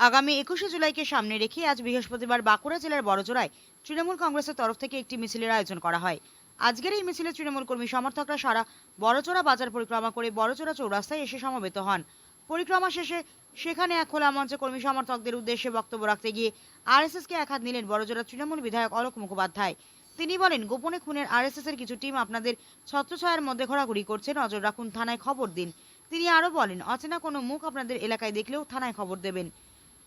আগামী একুশে জুলাইকে সামনে রেখে আজ বৃহস্পতিবার বাঁকুড়া জেলার বড়জোড়ায় তৃণমূল কংগ্রেসের তরফ থেকে একটি মিছিলের আয়োজন করা হয়। আজকের এই মিছিলে তৃণমূল কর্মী সমর্থকরা সারা বড়জোড়া বাজার পরিক্রমা করে বড়জোড়া চৌরাস্তায় এসে সমবেত হন। পরিক্রমা শেষে সেখানে এক খোলা মঞ্চে কর্মী সমর্থকদের উদ্দেশ্যে বক্তব্য রাখতে গিয়ে আরএসএসকে এক হাত নিলেন বড়জোড়া তৃণমূল বিধায়ক অলোক মুখোপাধ্যায়। তিনি বলেন, গোপনে খুনের আরএসএস এর কিছু টিম আপনাদের ছত্রছায়ার মধ্যে ঘোরাঘুরি করছে, নজর রাখুন থানায় খবর দিন। তিনি আরও বলেন, অচেনা কোনো মুখ আপনাদের এলাকায় দেখলেও থানায় খবর দেবেন।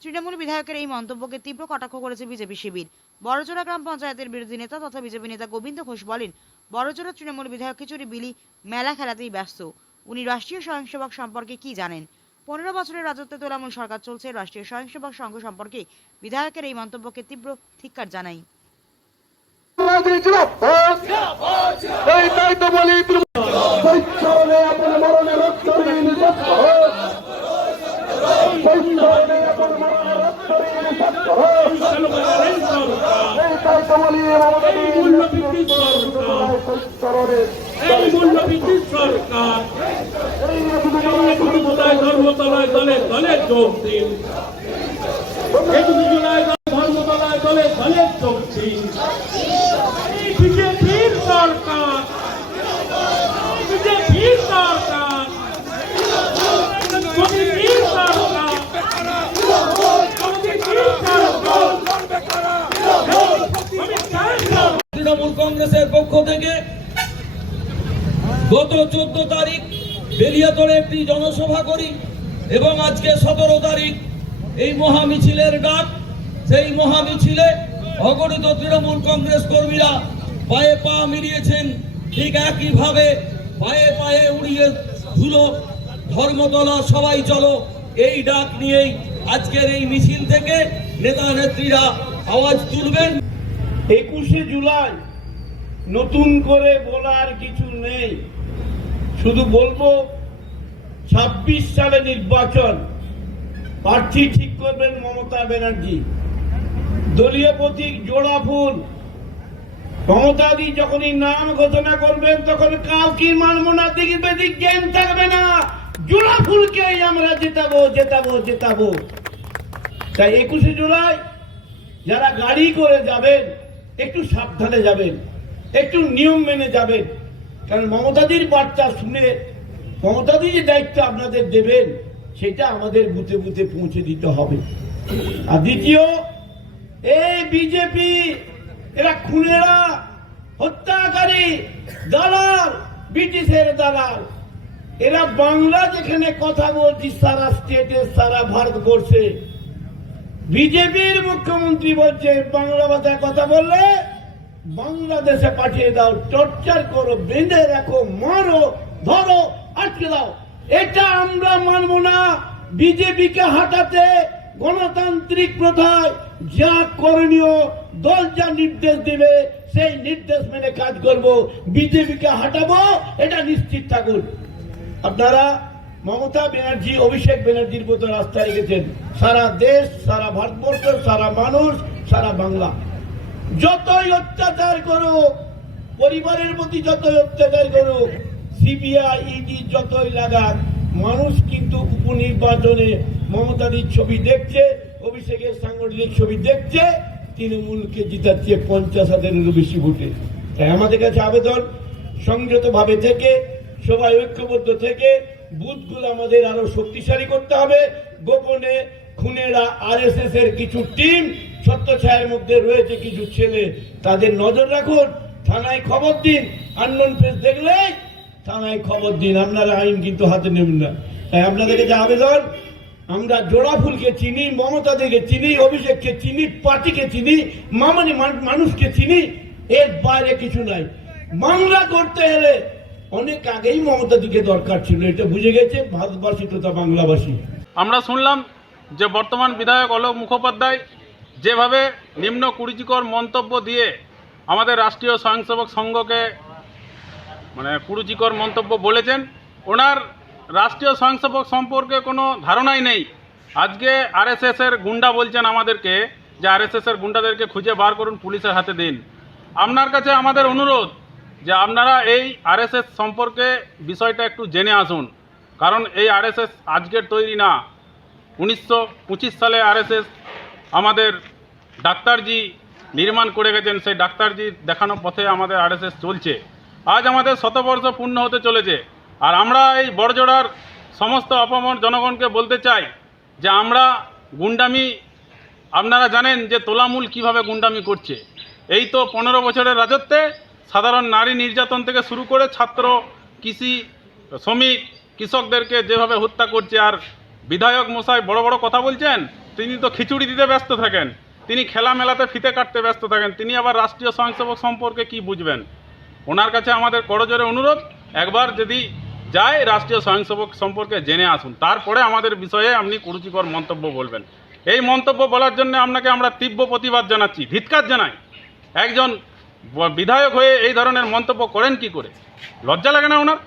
তৃণমূল বিধায়কের এই মন্তব্যকে তীব্র কটাক্ষ করেছে বিজেপি শিবির। বড়জোড়া গ্রাম পঞ্চায়েতের বিরোধী নেতা তথা বিজেপি নেতা গোবিন্দ ঘোষ বলেন, বড়জোড়া তৃণমূল বিধায়ক খিচুড়ি বিলি মেলা খেলাতেই ব্যস্ত। উনি রাষ্ট্রীয় স্বয়ংসেবক সম্পর্কে কি জানেন? পনেরো বছরের রাজত্বে তোলামূল সরকার চলছে, রাষ্ট্রীয় স্বয়ংসেবক সংঘ সম্পর্কে বিধায়কের এই মন্তব্যকে তীব্র ধিক্কার জানাই। বলি মমতা এই মূল্যভিত্তিক সরকার। এই মূল্যভিত্তিক সরকার। জুলাই ধর্মতলায় দলে দলে যোগ দিন। একুশে জুলাই ধর্মতলায় দলে দলে যোগ দিন এই বিজেপির সরকার বিজেপির সরকার মোদীজির সরকার মোদীজির সরকার তৃণমূল কংগ্রেসের পক্ষ থেকে গত চোদ্দ তারিখ বেলিয়াতরে একটি জনসভা করি এবং আজকে সতেরো তারিখ এই মহামিছিলের ডাক। সেই মহামিছিলে অগণিত তৃণমূল কংগ্রেস কর্মীরা পায়ে পা মিলিয়েছেন। ঠিক একইভাবে পায়ে পায়ে উড়িয়ে ধুলো, ধর্মতলা, সবাই চলো। এই ডাক নিয়েই আজকের এই মিছিল থেকে নেতা নেত্রীরা আওয়াজ তুলবেন। একুশে জুলাই নতুন করে বলার কিছু নেই। শুধু বলব, ছাব্বিশ সালে নির্বাচন, প্রার্থী ঠিক করবেন মমতা ব্যানার্জি। দলীয় প্রতীক জোড়া ফুল। মমতাদি যখনই নাম ঘোষণা করবেন, তখন কাউকে মানবো দিকে বেদিক জ্ঞান থাকবে না। জোড়া ফুলকেই আমরা জেতাবো জেতাবো জেতাবো। তাই একুশে জুলাই যারা গাড়ি করে যাবেন, একটু সাবধানে যাবেন। একটু নিয়ম মেনে যাবেন। কারণ মমতাদির বার্তা শুনে মমতাদি যে দায়িত্ব আপনাদের দেবেন, সেটা আমাদের বুথে বুথে পৌঁছে দিতে হবে। আর দ্বিতীয়, এই বিজেপি, এরা খুনেরা, হত্যাকারী, দালাল, ব্রিটিশের দালাল। এরা বাংলা যেখানে কথা বলছি, সারা স্টেটে, সারা ভারতবর্ষে। বিজেপির মুখ্যমন্ত্রী বলছে, বাংলা ভাষায় কথা বললে বাংলাদেশে পাঠিয়ে দাও টর্চার করো, বেঁধে রাখো, মারো, ধরো, আটকে দাও। এটা আমরা মানব না। বিজেপিকে হাঁটাতে গণতান্ত্রিক প্রথায় যা করণীয়, দল যা নির্দেশ দেবে, সেই নির্দেশ মেনে কাজ করব। বিজেপিকে হাঁটাবো, এটা নিশ্চিত থাকুন আপনারা মমতা ব্যানার্জি, অভিষেক ব্যানার্জির মতো রাস্তায় গেছেন। সারা দেশ, সারা ভারতবর্ষ, সারা মানুষ, সারা বাংলা। যতই অত্যাচার করুক, পরিবারের প্রতি যতই অত্যাচার করুক সিবিআই ইডি যতই লাগাক, মানুষ কিন্তু উপনির্বাচনে মমতাদির ছবি দেখছে, অভিষেকের সাংগঠনিক ছবি দেখছে, তৃণমূলকে জিতাচ্ছে পঞ্চাশ হাজারেরও বেশি ভোটে। তাই আমাদের কাছে আবেদন সংযত ভাবে থেকে, সবাই ঐক্যবদ্ধ থেকে, বুথগুলো আমাদের আরও শক্তিশালী করতে হবে। গোপনে খুনেরা আরএসএস এর কিছু টিম ছত্রছায়ার মধ্যে রয়েছে কিছু ছেলে। তাদের নজর রাখুন, থানায় খবর দিন আননোন প্রেস দেখলে থানায় খবর দিন। আপনারা আইন কিন্তু হাতে নেবেন না। তাই আপনাদের কাছে আবেদন, আমরা জোড়া ফুলকে চিনি মমতা দিকে চিনি, অভিষেককে চিনি, পার্টিকে চিনি, মামনি মান- মানুষকে চিনি, এর বাইরে কিছু নাই। বাংলা করতে হলে অনেক আগেই মমতা দিকে দরকার ছিল। এটা বুঝে গেছে ভারতবাসী তথা বাংলাবাসী। আমরা শুনলাম যে বর্তমান বিধায়ক অলোক মুখোপাধ্যায় যেভাবে নিম্ন কুরুচিকর মন্তব্য দিয়ে আমাদের রাষ্ট্রীয় স্বয়ংসেবক সংঘকে মানে কুরুচিকর মন্তব্য বলেছেন, ওনার রাষ্ট্রীয় স্বয়ংসেবক সম্পর্কে কোনো ধারণাই নেই। আজকে আরএসএসের গুন্ডা বলছেন আমাদেরকে যে আরএসএসের গুন্ডাদেরকে খুঁজে বার করুন পুলিশের হাতে দিন। আপনার কাছে আমাদের অনুরোধ যে আপনারা এই আরএসএস সম্পর্কে বিষয়টা একটু জেনে আসুন। কারণ এই আরএসএস আজকের তৈরি না। উনিশশো পঁচিশ সালে আরএসএস আমাদের ডাক্তারজি নির্মাণ করে গেছেন, সেই ডাক্তারজি দেখানো পথে আমাদের আরএসএস চলছে। আজ আমাদের শতবর্ষ পূর্ণ হতে চলেছে। আর আমরা এই বড়জোড়ার সমস্ত অপমর জনগণকে বলতে চাই যে আমরা গুন্ডামি, আপনারা জানেন যে তোলামূল কীভাবে গুন্ডামি করছে। এই তো পনেরো বছরের রাজত্বে সাধারণ নারী নির্যাতন থেকে শুরু করে ছাত্র, কৃষি, শ্রমিক, কৃষকদেরকে যেভাবে হত্যা করছে, আর বিধায়ক মশাই বড় বড় কথা বলছেন, তিনি তো খিচুড়ি দিতে ব্যস্ত থাকেন। তিনি খেলা মেলাতে ফিতে কাটতে ব্যস্ত থাকেন। তিনি আবার রাষ্ট্রীয় স্বয়ংসেবক সম্পর্কে কি বুঝবেন? ওনার কাছে আমাদের করজোরে অনুরোধ, একবার যদি যায় রাষ্ট্রীয় স্বয়ংসেবক সম্পর্কে জেনে আসুন। তারপরে আমাদের বিষয়ে আপনি কুরুচিকর মন্তব্য বলবেন। এই মন্তব্য বলার জন্য আপনাকে আমরা তীব্র প্রতিবাদ জানাচ্ছি, ধিৎকার জানাই। একজন বিধায়ক হয়ে এই ধরনের মন্তব্য করেন কি করে? লজ্জা লাগে না ওনার?